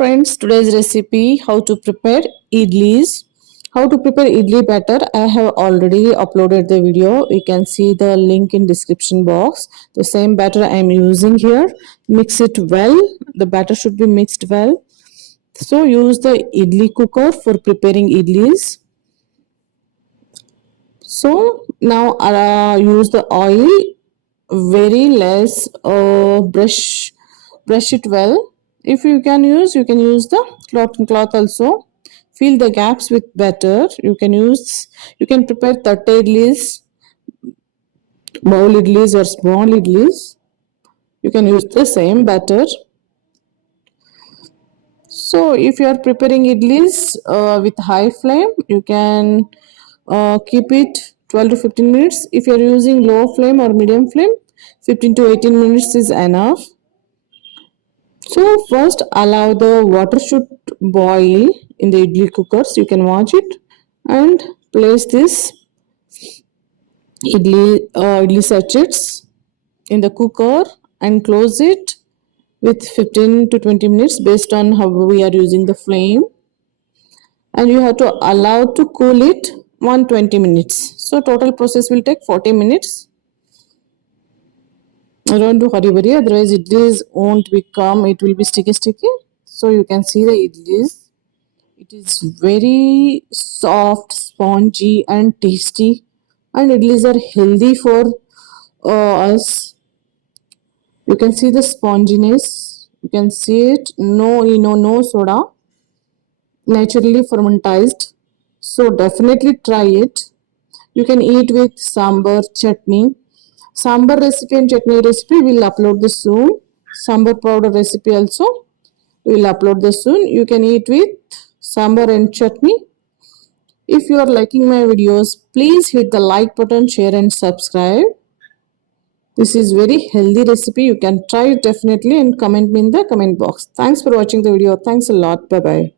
friends, today's recipe how to prepare idlis. How to prepare idli batter, I have already uploaded the video. You can see the link in description box. The same batter I am using here. Mix it well. The batter should be mixed well. So use the idli cooker for preparing idlis. So now use the oil very less. Brush it well. If you can use the cloth also. Fill the gaps with batter. You can prepare 30 idlis, bowl idlis or small idlis. You can use the same batter. So if you are preparing idlis with high flame, you can keep it 12 to 15 minutes. If you are using low flame or medium flame, 15 to 18 minutes is enough. So first allow the water should boil in the idli cooker. So you can watch it and place this idli sachets in the cooker and close it with 15 to 20 minutes based on how we are using the flame, and you have to allow to cool it 120 minutes. So total process will take 40 minutes. Don't do hurry, otherwise idlis won't become, it will be sticky. So you can see the idlis. It is very soft, spongy and tasty, and idlis are healthy for us. You can see the sponginess. You can see it. No soda. Naturally fermentized. So definitely try it. You can eat with sambar, chutney. Sambar recipe and chutney recipe will upload this soon. Sambar powder recipe also will upload this soon. You can eat with sambar and chutney. If you are liking my videos, please hit the like button, share and subscribe. This is very healthy recipe. You can try it definitely and comment me in the comment box. Thanks for watching the video. Thanks a lot. Bye bye.